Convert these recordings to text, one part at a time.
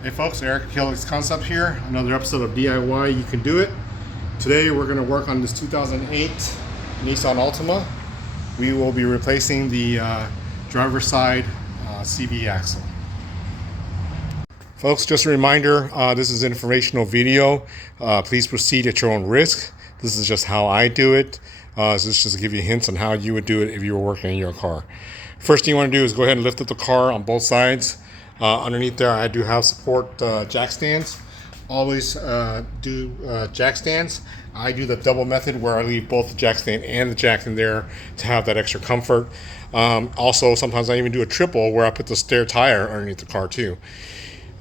Hey folks, Eric Kelly's Concept here. Another episode of DIY You Can Do It. Today we're going to work on this 2008 Nissan Altima. We will be replacing the driver's side CV axle. Folks, just a reminder, this is an informational video. Please proceed at your own risk. This is just how I do it. This is just to give you hints on how you would do it if you were working in your car. First thing you want to do is go ahead and lift up the car on both sides. Underneath there, I do have support jack stands. Always do jack stands. I do the double method where I leave both the jack stand and the jack in there to have that extra comfort. Also, sometimes I even do a triple where I put the spare tire underneath the car too.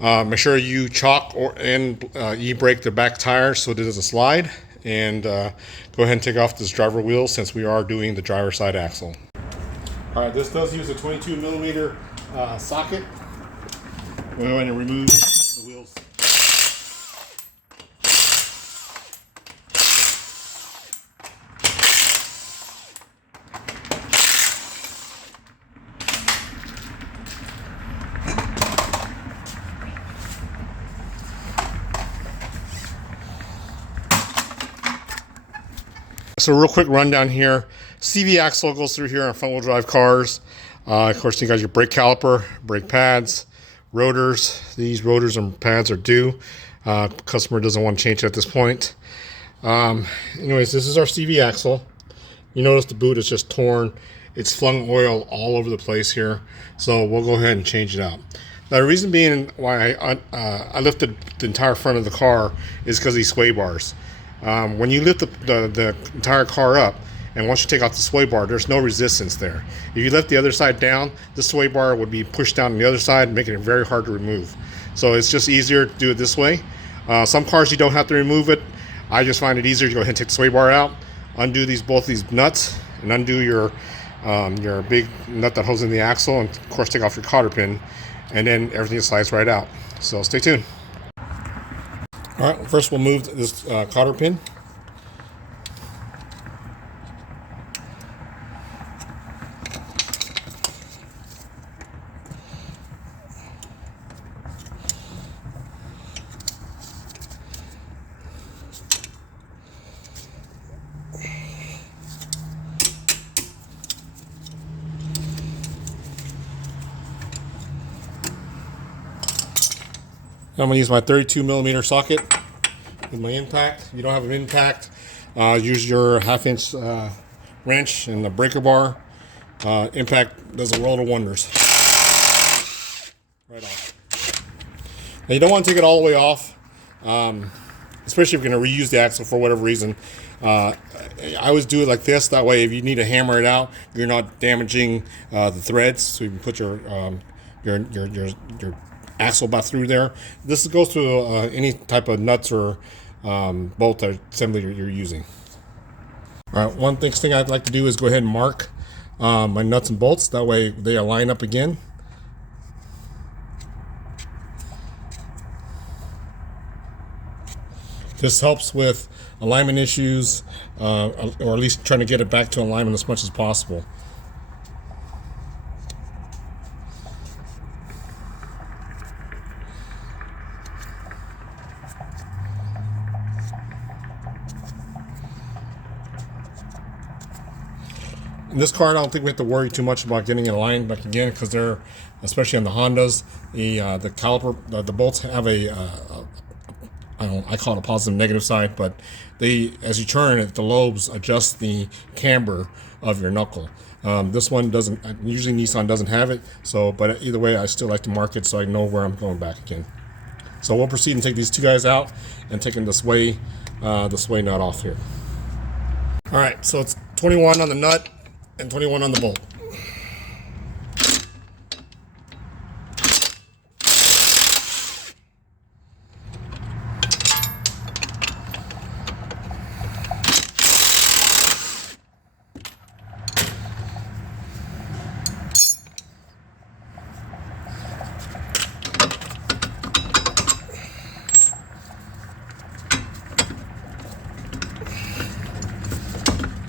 Make sure you chock and e-brake the back tire so it doesn't slide. And go ahead and take off this driver wheel since we are doing the driver side axle. All right, this does use a 22 millimeter socket. We'll go ahead and remove the wheels. So real quick rundown here. CV axle goes through here on front wheel drive cars. Of course, you got your brake caliper, brake pads, rotors. These rotors and pads are due. Customer doesn't want to change it at this point. Anyways, this is our CV axle. You notice the boot is just torn. It's flung oil all over the place here. So we'll go ahead and change it out. Now, the reason being why I lifted the entire front of the car is because of these sway bars. When you lift the entire car up, and once you take off the sway bar, there's no resistance there. If you lift the other side down, the sway bar would be pushed down on the other side, making it very hard to remove. So it's just easier to do it this way. Some cars you don't have to remove it. I just find it easier to go ahead and take the sway bar out, undo both these nuts, and undo your big nut that holds in the axle, and of course take off your cotter pin, and then everything slides right out. So stay tuned. All right, first we'll move this cotter pin. I'm going to use my 32 millimeter socket with my impact. If you don't have an impact, use your 1/2 inch wrench and the breaker bar. Impact does a world of wonders. Right off. Now you don't want to take it all the way off, especially if you're going to reuse the axle for whatever reason. I always do it like this. That way, if you need to hammer it out, you're not damaging the threads. So you can put your axle back through there. This goes through any type of nuts or bolt assembly you're using. All right, one thing I'd like to do is go ahead and mark my nuts and bolts. That way they align up again. This helps with alignment issues, or at least trying to get it back to alignment as much as possible. In this car, I don't think we have to worry too much about getting it aligned back again, because they're, especially on the Hondas, the caliper, the bolts have I call it a positive and negative side, but as you turn it, the lobes adjust the camber of your knuckle. This one doesn't. Usually Nissan doesn't have it. So, but either way, I still like to mark it so I know where I'm going back again. So we'll proceed and take these two guys out and taking the sway nut off here. All right, so it's 21 on the nut and 21 on the bolt.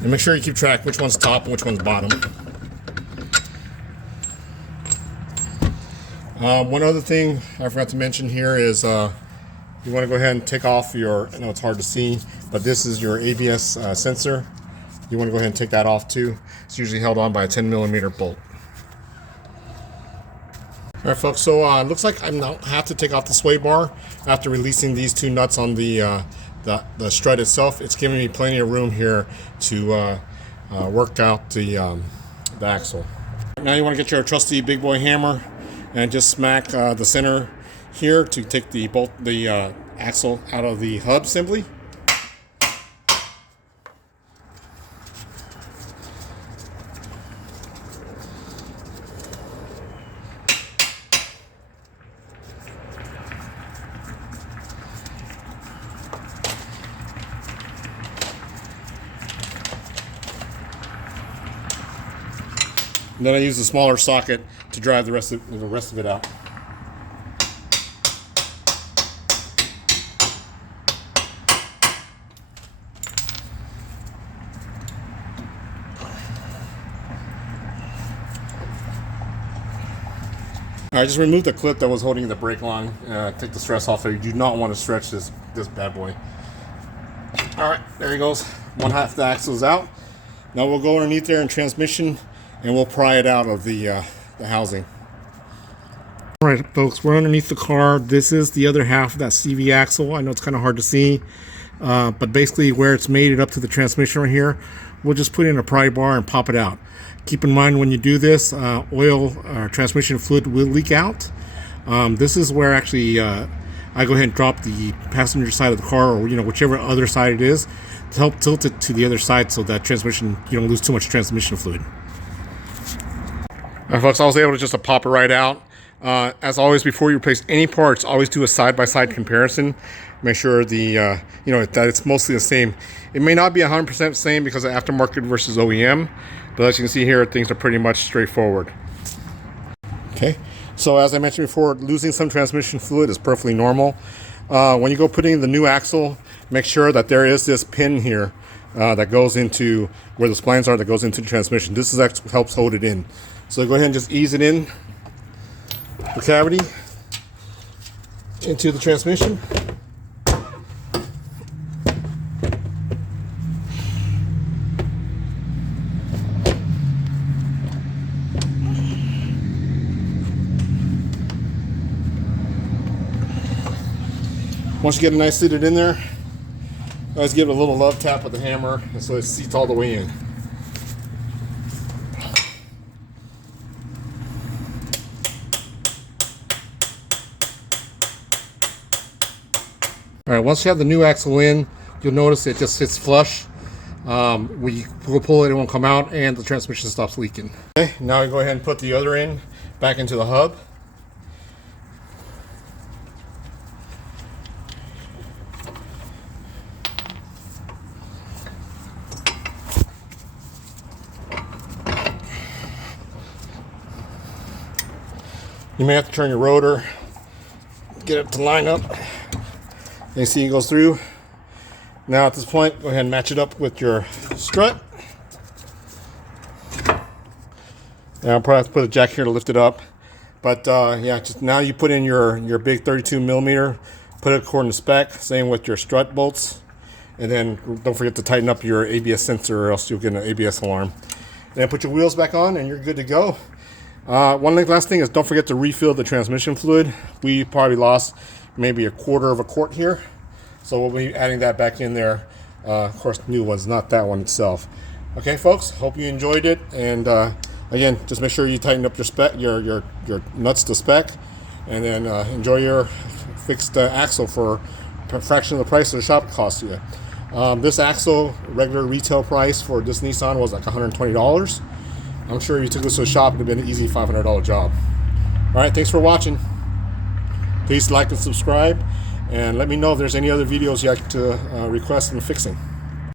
And make sure you keep track which one's top and which one's bottom. One other thing I forgot to mention here is you want to go ahead and take off your, I know it's hard to see, but this is your ABS sensor. You want to go ahead and take that off too. It's usually held on by a 10mm bolt. Alright folks, so it looks like I now have to take off the sway bar after releasing these two nuts on the strut itself. It's giving me plenty of room here to work out the axle. Now you want to get your trusty big boy hammer and just smack the center here to take the axle out of the hub assembly. And then I use a smaller socket to drive the rest of it out. I just removed the clip that was holding the brake line. Take the stress off there. You do not want to stretch this bad boy. All right, there he goes. One half of the axle is out. Now we'll go underneath there in transmission and we'll pry it out of the housing. All right, folks, we're underneath the car. This is the other half of that CV axle. I know it's kind of hard to see, but basically where it's made it up to the transmission right here, we'll just put in a pry bar and pop it out. Keep in mind when you do this, oil or transmission fluid will leak out. This is where actually I go ahead and drop the passenger side of the car, or whichever other side it is, to help tilt it to the other side so that transmission, you don't lose too much transmission fluid. All right, folks, I was able to just pop it right out. As always, before you replace any parts, always do a side-by-side comparison. Make sure that it's mostly the same. It may not be 100% the same because of aftermarket versus OEM, but as you can see here, things are pretty much straightforward. Okay, so as I mentioned before, losing some transmission fluid is perfectly normal. When you go putting in the new axle, make sure that there is this pin here that goes into where the splines are, that goes into the transmission. This is actually helps hold it in. So go ahead and just ease it in the cavity into the transmission. Once you get it nice seated in there, always give it a little love tap with the hammer so it seats all the way in. All right, once you have the new axle in, you'll notice it just sits flush. When you pull it, it won't come out, and the transmission stops leaking. Okay, now we go ahead and put the other end back into the hub. You may have to turn your rotor, get it to line up. You see it goes through. Now at this point, go ahead and match it up with your strut. Now I'll probably have to put a jack here to lift it up. But yeah, just now you put in your big 32mm, put it according to spec, same with your strut bolts. And then don't forget to tighten up your ABS sensor or else you'll get an ABS alarm. And then put your wheels back on and you're good to go. One last thing is don't forget to refill the transmission fluid. We probably lost maybe a quarter of a quart here, so we'll be adding that back in there. Of course, new ones, not that one itself. Okay, folks, hope you enjoyed it. And again, just make sure you tighten up your nuts to spec, and then enjoy your fixed axle for a fraction of the price of the shop it costs you. This axle, regular retail price for this Nissan was like $120. I'm sure if you took this to a shop, it would have been an easy $500 job. All right, thanks for watching. Please like and subscribe, and let me know if there's any other videos you'd like to request in fixing.